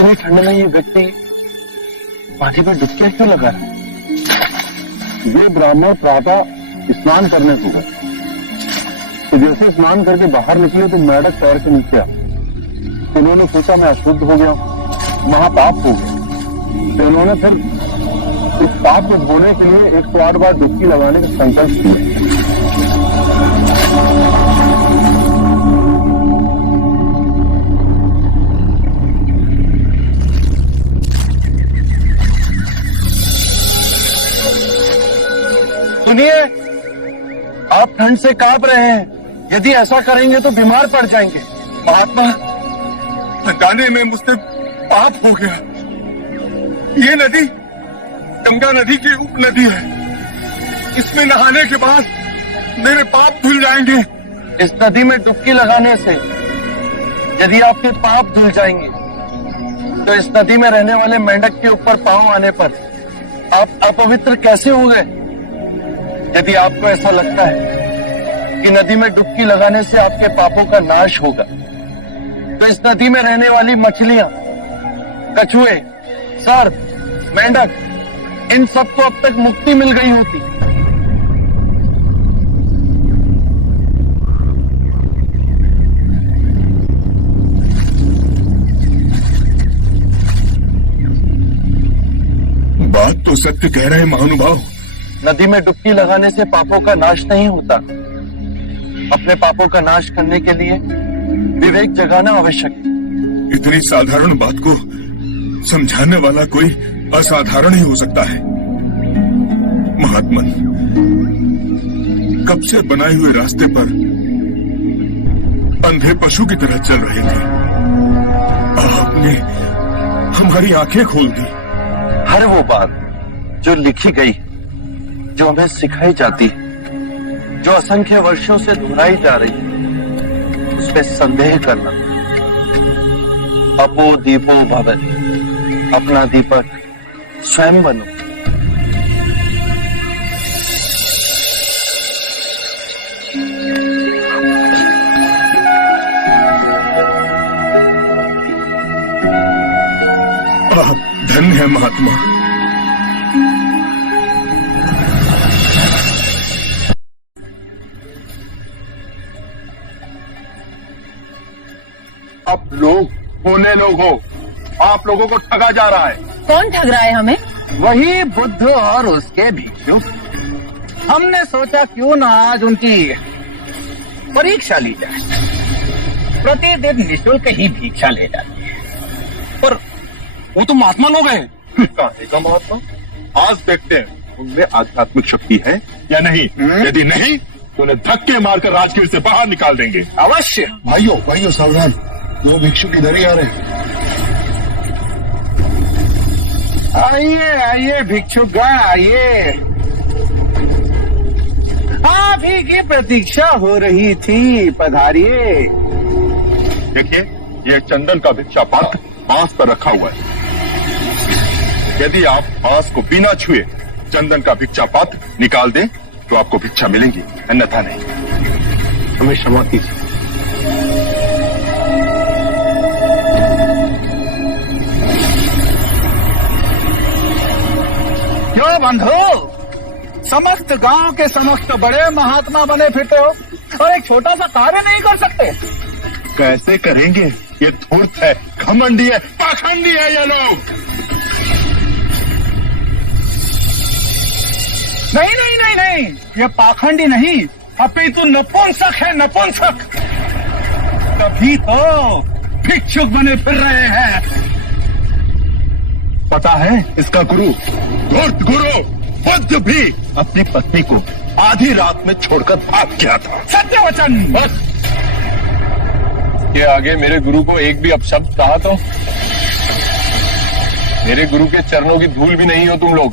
इतनी ठंड में ये व्यक्ति माथे पर डुबकियां क्यों लगा रहा है? ये ब्राह्मण प्रातः स्नान करने को गए, तो जैसे स्नान करके बाहर निकले तो मेढक पैर के नीचे आ। तो उन्होंने सोचा मैं अशुद्ध हो गया, महापाप हो गया। तो उन्होंने फिर इस पाप को धोने के लिए 108 बार डुबकी लगाने का संकल्प किया। सुनिए, आप ठंड से कांप रहे हैं। यदि ऐसा करेंगे तो बीमार पड़ जाएंगे। महात्मा, जाने में मुझसे पाप हो गया। ये नदी गंगा नदी की उपनदी है। इसमें नहाने के बाद मेरे पाप धुल जाएंगे। इस नदी में डुबकी लगाने से यदि आपके पाप धुल जाएंगे, तो इस नदी में रहने वाले मेंढक के ऊपर पांव आने पर आप अपवित्र कैसे हो गए? यदि आपको ऐसा लगता है कि नदी में डुबकी लगाने से आपके पापों का नाश होगा, तो इस नदी में रहने वाली मछलियां, कछुए, सर्प, मेंढक, इन सबको अब तक मुक्ति मिल गई होती। बात तो सत्य कह रहे हैं महानुभाव। नदी में डुबकी लगाने से पापों का नाश नहीं होता। अपने पापों का नाश करने के लिए विवेक जगाना आवश्यक है। इतनी साधारण बात को समझाने वाला कोई असाधारण ही हो सकता है। महात्मन, कब से बनाए हुए रास्ते पर अंधे पशु की तरह चल रहे थे। आपने हमारी आंखें खोल दी। हर वो बात जो लिखी गई, जो हमें सिखाई जाती है, जो असंख्य वर्षों से दोहराई जा रही है, उस पे संदेह करना। अपो दीपो भव, अपना दीपक स्वयं बनो। आप धन्य है महात्मा। आप लोग पुण्य लोग हो, आप लोगों को ठगा जा रहा है। कौन ठग रहा है हमें? वही बुद्ध और उसके भिक्षु। हमने सोचा क्यों ना आज उनकी परीक्षा ली जाए। प्रतिदिन निःशुल्क ही भिक्षा ले जाते हैं। पर वो तो महात्मा लोग हैं। कहाँ का महात्मा? आज देखते हैं उनमें आध्यात्मिक शक्ति है या नहीं। यदि नहीं तो उन्हें धक्के मारकर राजगीर से बाहर निकाल देंगे। अवश्य। भाइयों सावधान, वो भिक्षु किधर ही आ रहे हैं। आइए आइए भिक्षुगण आइए। आप ही की प्रतीक्षा हो रही थी, पधारिए। देखिए, यह चंदन का भिक्षा पात्र बांस पर रखा हुआ है। यदि आप बांस को बिना छुए चंदन का भिक्षा पात्र निकाल दें तो आपको भिक्षा मिलेगी, अन्यथा नहीं। हमें क्षमा कीजिए। क्यों बंधु, समस्त गांव के समस्त बड़े महात्मा बने फिरते हो और एक छोटा सा कार्य नहीं कर सकते? कैसे करेंगे? ये धूर्त है, घमंडी है, पाखंडी है ये लोग। नहीं नहीं नहीं नहीं, ये पाखंडी नहीं, अपितु नपुंसक है, नपुंसक। तभी तो भिक्षुक बने फिर रहे हैं। पता है इसका गुरु धूर्त गुरु बुद्ध भी अपनी पत्नी को आधी रात में छोड़कर भाग गया था। सत्य वचन। बस के आगे मेरे गुरु को एक भी अपशब्द कहा तो मेरे गुरु के चरणों की धूल भी नहीं हो तुम लोग।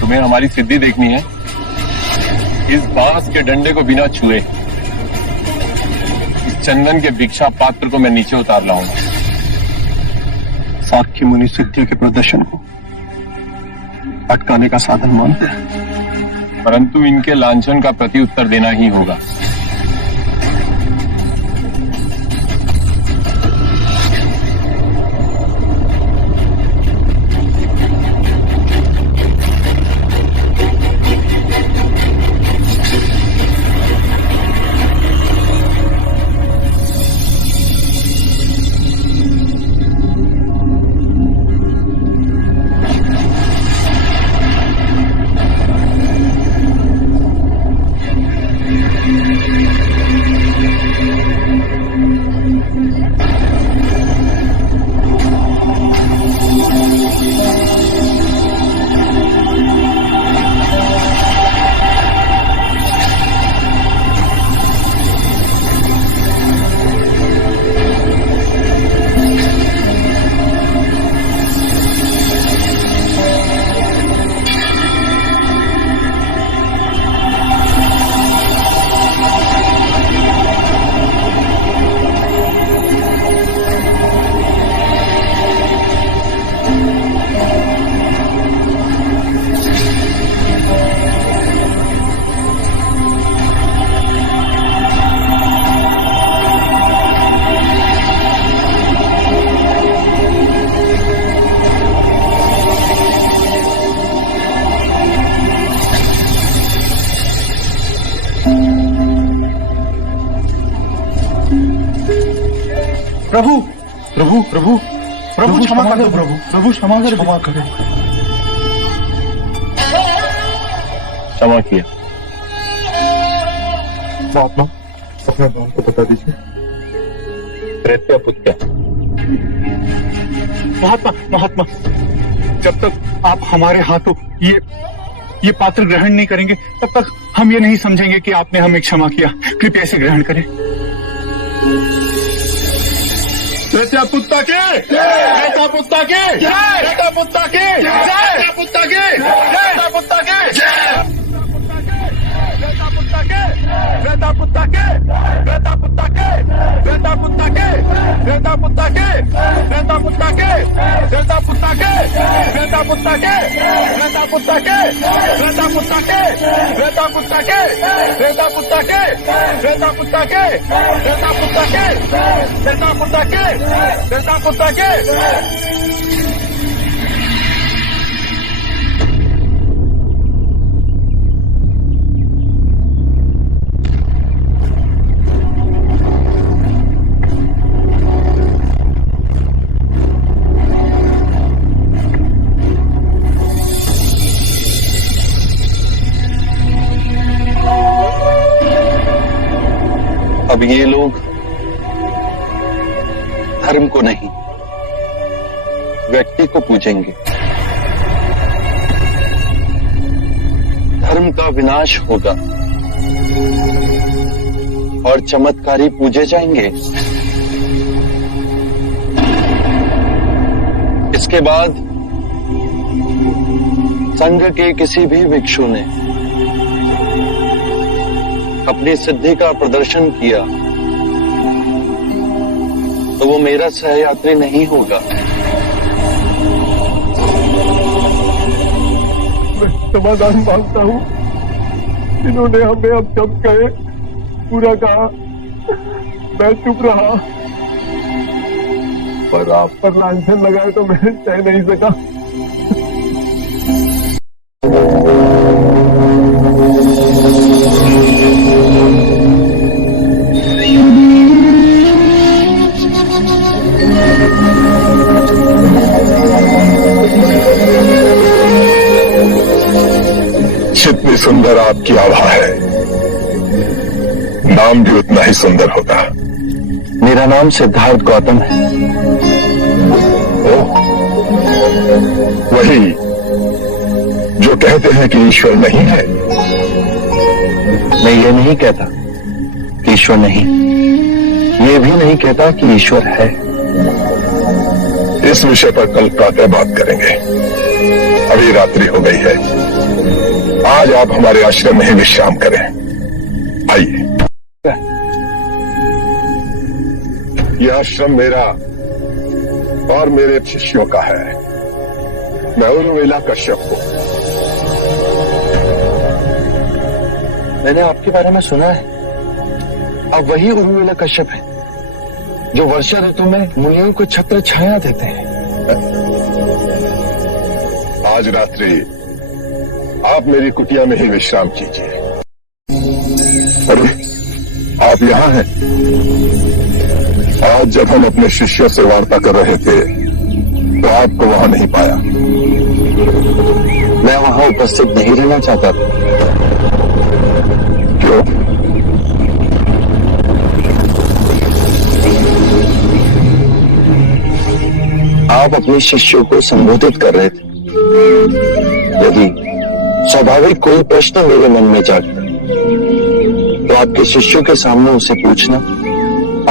तुम्हें हमारी सिद्धि देखनी है। इस बांस के डंडे को बिना छुए इस चंदन के भिक्षा पात्र को मैं नीचे उतार लाऊंगा। साक्य मुनि सिद्धि के प्रदर्शन को अटकाने का साधन मानते हैं, परंतु इनके लांछन का प्रति उत्तर देना ही होगा। प्रभु प्रभु प्रभु प्रभु क्षमा कर दो प्रभु, प्रभु क्षमा कर, क्षमा करें। क्षमा किया। महात्मा, अपने नाम को बता दीजिए। त्रैत्य पुत्र। महात्मा महात्मा, जब तक आप हमारे हाथों ये पात्र ग्रहण नहीं करेंगे तब तक हम ये नहीं समझेंगे कि आपने हमें क्षमा किया। कृपया इसे ग्रहण करें। त्रैत्य पुत्र के, त्रैत्य पुत्र के, त्रैत्य पुत्र के, त्रैत्य पुत्र के, त्रैत्य पुत्र के, त्रैत्य पुत्र के, त्रैत्य पुत्र के, त्रैत्य पुत्र के, त्रैत्य पुत्र के, त्रैत्य पुत्र के, त्रैत्य पुत्र के, त्रैत्य पुत्र के, त्रैत्य पुत्र के, त्रैत्य पुत्र के, त्रैत्य पुत्र के, त्रैत्य पुत्र के, त्रैत्य पुत्र के, त्रैत्य पुत्र के, त्रैत्य पुत्र के, त्रैत्य पुत्र के। अब ये लोग धर्म को नहीं, व्यक्ति को पूजेंगे। धर्म का विनाश होगा और चमत्कारी पूजे जाएंगे। इसके बाद संघ के किसी भी भिक्षु ने अपनी सिद्धि का प्रदर्शन किया तो वो मेरा सहयात्री नहीं होगा। मैं समाधान मांगता हूँ। इन्होंने हमें अब जब कहे पूरा कहा, मैं चुप रहा, पर आप पर लांछन लगाए तो मैं सह नहीं सका। जितनी सुंदर आपकी आभा है, नाम भी उतना ही सुंदर होगा। मेरा नाम सिद्धार्थ गौतम है। ओह, वही जो कहते हैं कि ईश्वर नहीं है। मैं ये नहीं कहता कि ईश्वर नहीं, ये भी नहीं कहता कि ईश्वर है। इस विषय पर कल प्रातः बात करेंगे। अभी रात्रि हो गई है। आज आप हमारे आश्रम में ही विश्राम करें। आइए। यह आश्रम मेरा और मेरे शिष्यों का है। मैं उर्मिला कश्यप हूं। मैंने आपके बारे में सुना है। आप वही उर्मिला कश्यप हैं जो वर्षा ऋतु में मुनियों को छत्र छाया देते हैं। आज रात्रि आप मेरी कुटिया में ही विश्राम कीजिए। अरे, आप यहां हैं? आज जब हम अपने शिष्यों से वार्ता कर रहे थे तो आपको वहां नहीं पाया। मैं वहां उपस्थित नहीं रहना चाहता था। क्यों? आप अपने शिष्यों को संबोधित कर रहे थे। यदि स्वाभाविक कोई प्रश्न मेरे मन में जागता तो आपके शिष्यों के सामने उसे पूछना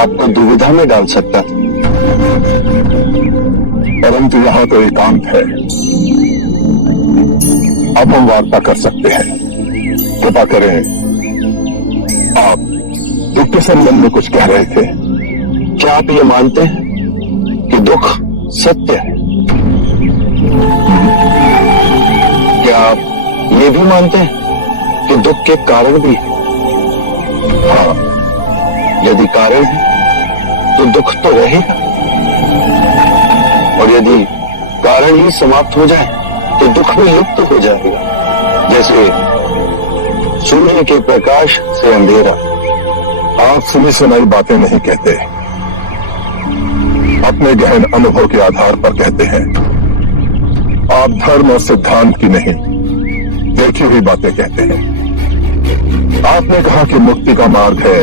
आपको दुविधा में डाल सकता था। परंतु यहाँ तो एकांत है। अब हम वार्ता कर सकते हैं। कृपा करें। आप दुख के संबंध में कुछ कह रहे थे। क्या आप ये मानते हैं कि दुख सत्य है? क्या आप ये भी मानते हैं कि दुख के कारण भी है? हाँ, यदि कारण है तो दुख तो रहेगा, और यदि कारण ही समाप्त हो जाए तो दुख भी लुप्त हो जाएगा। जैसे सूर्य के प्रकाश से अंधेरा आप सुनी सुनाई बातें नहीं कहते, अपने गहन अनुभव के आधार पर कहते हैं। आप धर्म और सिद्धांत की नहीं, देखी हुई बातें कहते हैं। आपने कहा कि मुक्ति का मार्ग है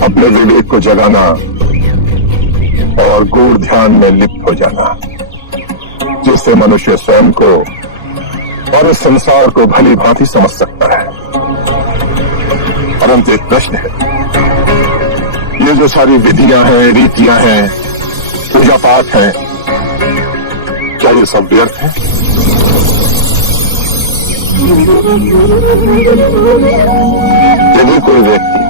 अपने विवेक को जगाना और गूढ़ ध्यान में लिप्त हो जाना, जिससे मनुष्य स्वयं को और इस संसार को भली भांति समझ सकता है। परंतु एक प्रश्न है, ये जो सारी विधियां हैं, रीतियां हैं, पूजा पाठ है, क्या ये सब व्यर्थ है? यदि कोई व्यक्ति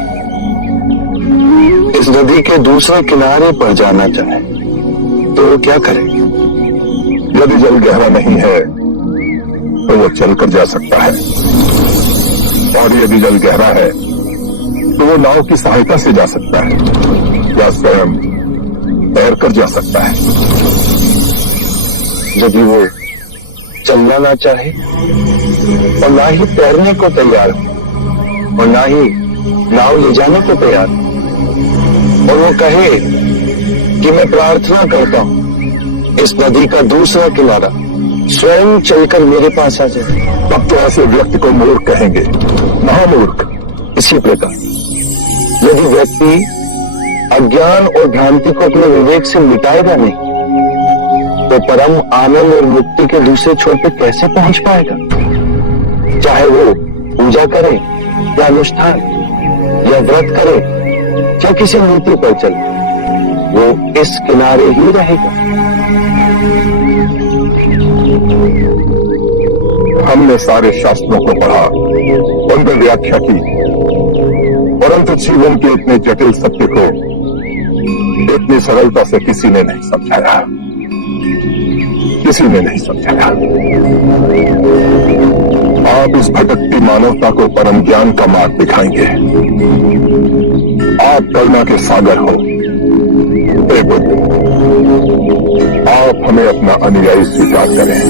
इस नदी के दूसरे किनारे पर जाना चाहे तो वो क्या करे? यदि जल गहरा नहीं है तो वो चलकर जा सकता है, और यदि जल गहरा है तो वो नाव की सहायता से जा सकता है या स्वयं तैरकर जा सकता है। यदि वो चलना ना चाहे और ना ही तैरने को तैयार हो और ना ही नाव ले जाने को तैयार हो, और वो कहे कि मैं प्रार्थना करता हूं इस नदी का दूसरा किनारा स्वयं चलकर मेरे पास आ जाए, तब तो ऐसे व्यक्ति को मूर्ख कहेंगे, महामूर्ख। इसी प्रकार यदि व्यक्ति अज्ञान और भ्रांति को अपने विवेक से मिटाएगा नहीं तो परम आनंद और मुक्ति के दूसरे छोर पे कैसे पहुंच पाएगा? चाहे वो पूजा करे या अनुष्ठान या व्रत करे या किसी मूर्ति पर चले, वो इस किनारे ही रहेगा। हमने सारे शास्त्रों को पढ़ा, उन पर व्याख्या की, परंतु जीवन के इतने जटिल सत्य को इतनी सरलता से किसी ने नहीं समझाया, किसी ने नहीं समझाया। आप इस भटकती मानवता को परम ज्ञान का मार्ग दिखाएंगे। आप करुणा के सागर हो। हे बुद्ध, आप हमें अपना अनुयायी स्वीकार करें।